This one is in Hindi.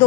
2